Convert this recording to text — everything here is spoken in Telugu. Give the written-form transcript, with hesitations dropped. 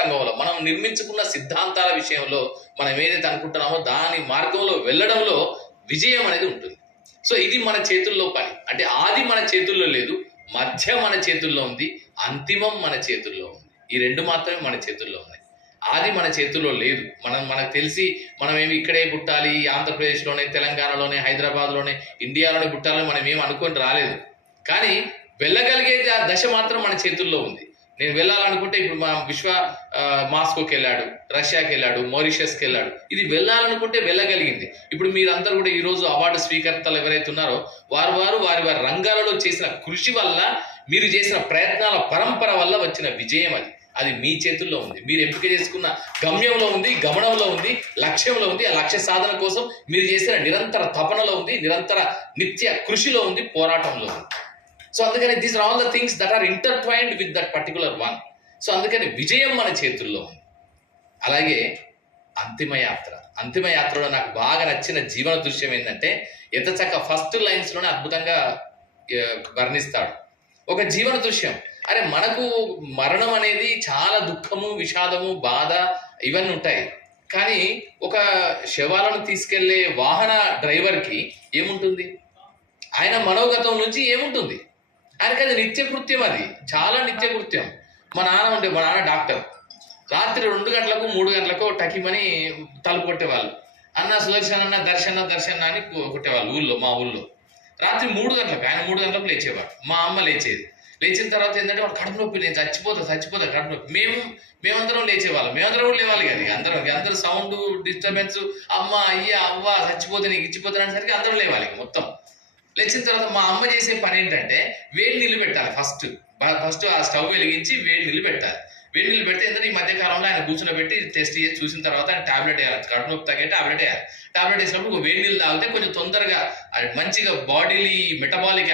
రంగంలో మనం నిర్మించుకున్న సిద్ధాంతాల విషయంలో మనం ఏదైతే అనుకుంటున్నామో దాని మార్గంలో వెళ్ళడంలో విజయం అనేది ఉంటుంది. సో ఇది మన చేతుల్లో పని. అంటే ఆది మన చేతుల్లో లేదు, మధ్య మన చేతుల్లో ఉంది, అంతిమం మన చేతుల్లో ఉంది. ఈ రెండు మాత్రమే మన చేతుల్లో ఉన్నాయి. ఆది మన చేతుల్లో లేదు. మనకు తెలిసి మనమేమి ఇక్కడే పుట్టాలి, ఆంధ్రప్రదేశ్లోనే, తెలంగాణలోనే, హైదరాబాద్లోనే, ఇండియాలోనే పుట్టాలని మనం ఏమి అనుకొని రాలేదు. కానీ వెళ్ళగలిగే దశ మాత్రం మన చేతుల్లో ఉంది. నేను వెళ్ళాలనుకుంటే ఇప్పుడు మా మాస్కోకి వెళ్ళాడు, రష్యాకి వెళ్ళాడు, మారిషస్కి వెళ్ళాడు. ఇది వెళ్ళాలనుకుంటే వెళ్ళగలిగింది. ఇప్పుడు మీరందరూ కూడా ఈరోజు అవార్డు స్వీకర్తలు ఎవరైతే ఉన్నారో వారి రంగాలలో చేసిన కృషి వల్ల, మీరు చేసిన ప్రయత్నాల పరంపర వల్ల వచ్చిన విజయం అది. అది మీ చేతుల్లో ఉంది. మీరు ఎంపిక చేసుకున్న గమ్యంలో ఉంది, గమనంలో ఉంది, లక్ష్యంలో ఉంది. ఆ లక్ష్య సాధన కోసం మీరు చేసిన నిరంతర తపనలో ఉంది, నిరంతర నిత్య కృషిలో ఉంది, పోరాటంలో ఉంది. సో అందుకని these are all the things that are intertwined with that particular one. So అందుకని విజయం మన చేతుల్లో ఉంది. అలాగే అంతిమ యాత్రలో నాకు బాగా నచ్చిన జీవన దృశ్యం ఏంటంటే, ఎంత చక్కగా ఫస్ట్ లైన్స్లోనే అద్భుతంగా వర్ణిస్తాడు ఒక జీవన దృశ్యం. అరే మనకు మరణం అనేది చాలా దుఃఖము, విషాదము, బాధ ఇవన్నీ ఉంటాయి. కానీ ఒక శవాలను తీసుకెళ్లే వాహన డ్రైవర్కి ఏముంటుంది? ఆయన మనోగతం నుంచి ఏముంటుంది? ఆయనకి అది నిత్యకృత్యం, అది చాలా నిత్యకృత్యం. మా నాన్న డాక్టర్. రాత్రి 2 గంటలకు 3 గంటలకు టకిమని తలుపు కొట్టేవాళ్ళు. అన్న సుదర్శన్ అన్న దర్శన్ అని కొట్టేవాళ్ళు మా ఊళ్ళో. రాత్రి 3 గంటలకు, ఆయన 3 గంటలకు లేచేవాడు. మా అమ్మ లేచేది. లేచిన తర్వాత ఏంటంటే వాడు కడుపు నొప్పి, నేను చచ్చిపోతా కడుపు నొప్పి. మేమందరం లేచేవాళ్ళం. మేమందరం కూడా లేవాలి కదా. అందరూ సౌండ్ డిస్టర్బెన్స్, అమ్మ అయ్య అవ్వ చచ్చిపోతే నీకు ఇచ్చిపోతాను అనేసరికి అందరం లేవాలి మొత్తం. లేచిన తర్వాత మా అమ్మ చేసే పని ఏంటంటే వేడి నీళ్ళు పెట్టాలి. ఫస్ట్ ఆ స్టవ్ వెలిగించి వేడి నీళ్ళు పెట్టాలి. వేడి నీళ్ళు పెడితే ఏంటంటే ఈ మధ్య కాలంలో ఆయన కూర్చోబెట్టి టెస్ట్ చేసి చూసిన తర్వాత ఆయన టాబ్లెట్ వేయాలి. కడుపు నొప్పి తగ్గే టాబ్లెట్ వేయాలి. టాబ్లెట్ వేసినప్పుడు వేడి నీళ్ళు తాగితే కొంచెం తొందరగా మంచిగా బాడీలీ మెటబాలిక్